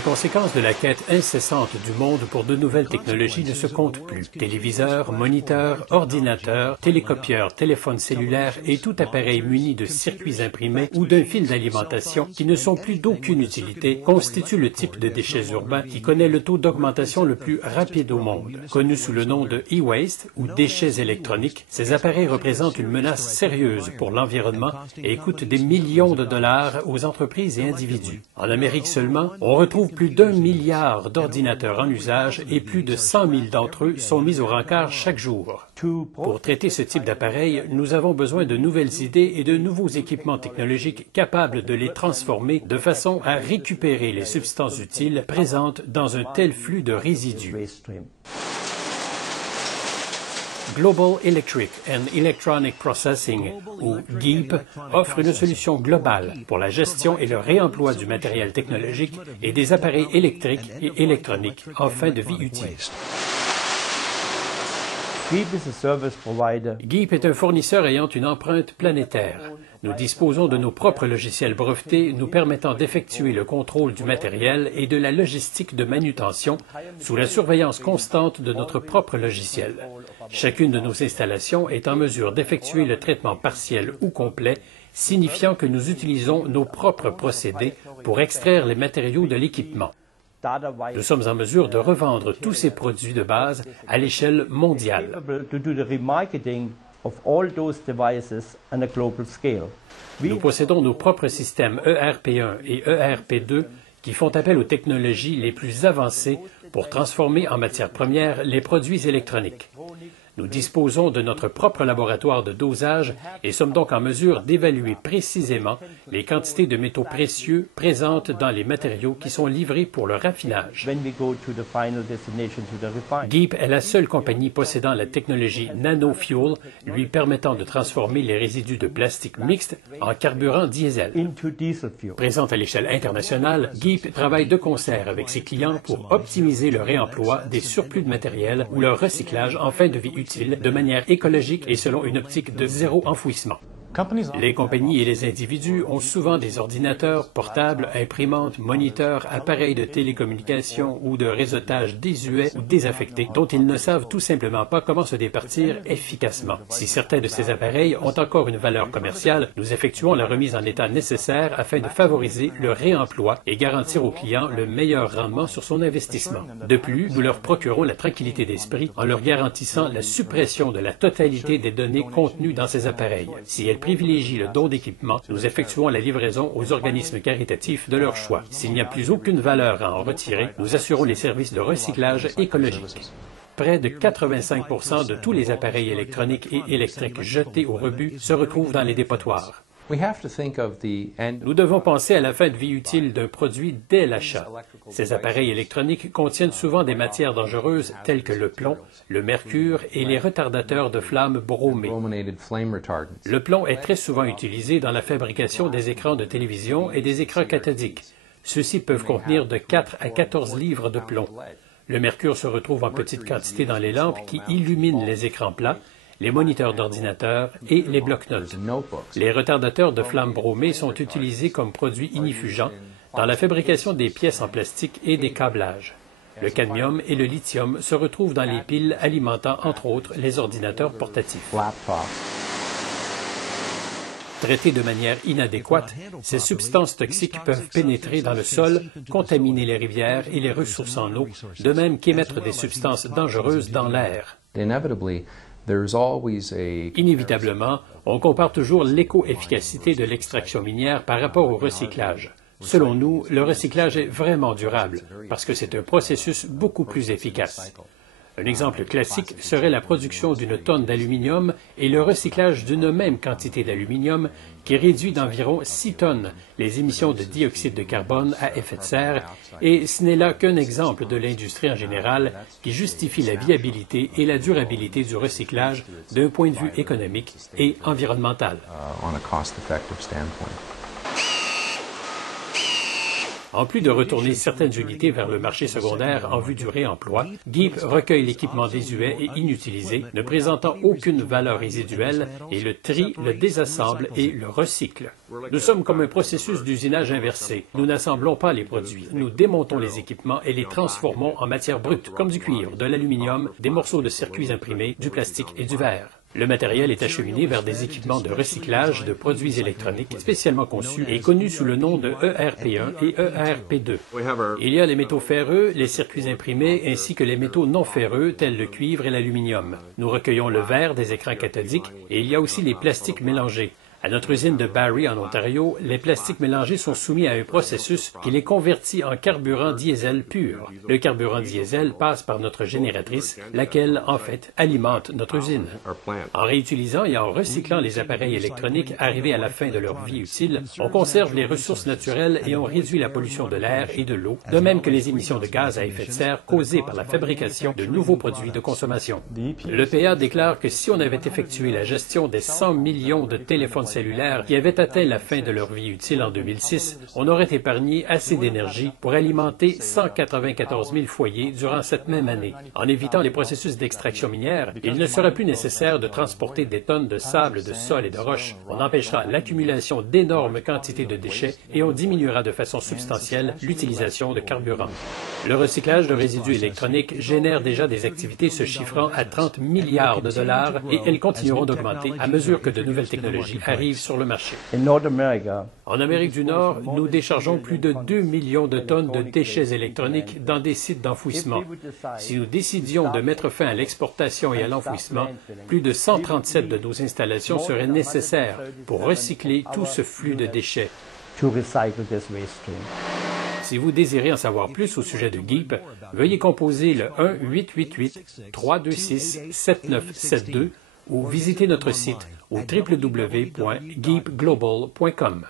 Les conséquences de la quête incessante du monde pour de nouvelles technologies ne se comptent plus. Téléviseurs, moniteurs, ordinateurs, télécopieurs, téléphones cellulaires et tout appareil muni de circuits imprimés ou d'un fil d'alimentation qui ne sont plus d'aucune utilité constituent le type de déchets urbains qui connaît le taux d'augmentation le plus rapide au monde. Connus sous le nom de e-waste ou déchets électroniques, ces appareils représentent une menace sérieuse pour l'environnement et coûtent des millions de dollars aux entreprises et individus. En Amérique seulement, on retrouve plus d'1 milliard d'ordinateurs en usage et plus de 100 000 d'entre eux sont mis au rencard chaque jour. Pour traiter ce type d'appareil, nous avons besoin de nouvelles idées et de nouveaux équipements technologiques capables de les transformer de façon à récupérer les substances utiles présentes dans un tel flux de résidus. Global Electric and Electronic Processing, ou GEEP, offre une solution globale pour la gestion et le réemploi du matériel technologique et des appareils électriques et électroniques en fin de vie utile. GEEP est un fournisseur ayant une empreinte planétaire. Nous disposons de nos propres logiciels brevetés nous permettant d'effectuer le contrôle du matériel et de la logistique de manutention sous la surveillance constante de notre propre logiciel. Chacune de nos installations est en mesure d'effectuer le traitement partiel ou complet, signifiant que nous utilisons nos propres procédés pour extraire les matériaux de l'équipement. Nous sommes en mesure de revendre tous ces produits de base à l'échelle mondiale. Nous possédons nos propres systèmes ERP1 et ERP2 qui font appel aux technologies les plus avancées pour transformer en matière première les produits électroniques. Nous disposons de notre propre laboratoire de dosage et sommes donc en mesure d'évaluer précisément les quantités de métaux précieux présentes dans les matériaux qui sont livrés pour le raffinage. GEEP est la seule compagnie possédant la technologie NanoFuel, lui permettant de transformer les résidus de plastique mixte en carburant diesel. Présente à l'échelle internationale, GEEP travaille de concert avec ses clients pour optimiser le réemploi des surplus de matériel ou leur recyclage en fin de vie utile de manière écologique et selon une optique de zéro enfouissement. Les compagnies et les individus ont souvent des ordinateurs, portables, imprimantes, moniteurs, appareils de télécommunication ou de réseautage désuets ou désaffectés dont ils ne savent tout simplement pas comment se départir efficacement. Si certains de ces appareils ont encore une valeur commerciale, nous effectuons la remise en état nécessaire afin de favoriser le réemploi et garantir au client le meilleur rendement sur son investissement. De plus, nous leur procurons la tranquillité d'esprit en leur garantissant la suppression de la totalité des données contenues dans ces appareils. Si elles privilégient le don d'équipement, nous effectuons la livraison aux organismes caritatifs de leur choix. S'il n'y a plus aucune valeur à en retirer, nous assurons les services de recyclage écologique. Près de 85% de tous les appareils électroniques et électriques jetés au rebut se retrouvent dans les dépotoirs. Nous devons penser à la fin de vie utile d'un produit dès l'achat. Ces appareils électroniques contiennent souvent des matières dangereuses telles que le plomb, le mercure et les retardateurs de flammes bromés. Le plomb est très souvent utilisé dans la fabrication des écrans de télévision et des écrans cathodiques. Ceux-ci peuvent contenir de 4 à 14 livres de plomb. Le mercure se retrouve en petite quantité dans les lampes qui illuminent les écrans plats, les moniteurs d'ordinateur et les blocs-notes. Les retardateurs de flammes bromées sont utilisés comme produits inifugents dans la fabrication des pièces en plastique et des câblages. Le cadmium et le lithium se retrouvent dans les piles alimentant, entre autres, les ordinateurs portatifs. Traitées de manière inadéquate, ces substances toxiques peuvent pénétrer dans le sol, contaminer les rivières et les ressources en eau, de même qu'émettre des substances dangereuses dans l'air. Inévitablement, on compare toujours l'éco-efficacité de l'extraction minière par rapport au recyclage. Selon nous, le recyclage est vraiment durable parce que c'est un processus beaucoup plus efficace. Un exemple classique serait la production d'une tonne d'aluminium et le recyclage d'une même quantité d'aluminium qui réduit d'environ 6 tonnes les émissions de dioxyde de carbone à effet de serre, et ce n'est là qu'un exemple de l'industrie en général qui justifie la viabilité et la durabilité du recyclage d'un point de vue économique et environnemental. En plus de retourner certaines unités vers le marché secondaire en vue du réemploi, GEEP recueille l'équipement désuet et inutilisé, ne présentant aucune valeur résiduelle, et le trie, le désassemble et le recycle. Nous sommes comme un processus d'usinage inversé. Nous n'assemblons pas les produits. Nous démontons les équipements et les transformons en matière brute, comme du cuivre, de l'aluminium, des morceaux de circuits imprimés, du plastique et du verre. Le matériel est acheminé vers des équipements de recyclage de produits électroniques spécialement conçus et connus sous le nom de ERP1 et ERP2. Il y a les métaux ferreux, les circuits imprimés ainsi que les métaux non ferreux tels le cuivre et l'aluminium. Nous recueillons le verre des écrans cathodiques et il y a aussi les plastiques mélangés. À notre usine de Barrie, en Ontario, les plastiques mélangés sont soumis à un processus qui les convertit en carburant diesel pur. Le carburant diesel passe par notre génératrice, laquelle, en fait, alimente notre usine. En réutilisant et en recyclant les appareils électroniques arrivés à la fin de leur vie utile, on conserve les ressources naturelles et on réduit la pollution de l'air et de l'eau, de même que les émissions de gaz à effet de serre causées par la fabrication de nouveaux produits de consommation. Le PA déclare que si on avait effectué la gestion des 100 millions de téléphones cellulaires qui avaient atteint la fin de leur vie utile en 2006, on aurait épargné assez d'énergie pour alimenter 194 000 foyers durant cette même année. En évitant les processus d'extraction minière, il ne sera plus nécessaire de transporter des tonnes de sable, de sol et de roches. On empêchera l'accumulation d'énormes quantités de déchets et on diminuera de façon substantielle l'utilisation de carburant. Le recyclage de résidus électroniques génère déjà des activités se chiffrant à 30 milliards de dollars et elles continueront d'augmenter à mesure que de nouvelles technologies arrivent sur le marché. En Amérique du Nord, nous déchargeons plus de 2 millions de tonnes de déchets électroniques dans des sites d'enfouissement. Si nous décidions de mettre fin à l'exportation et à l'enfouissement, plus de 137 de nos installations seraient nécessaires pour recycler tout ce flux de déchets. Si vous désirez en savoir plus au sujet de GEEP, veuillez composer le 1-888-326-7972 ou visiter notre site au www.geepglobal.com.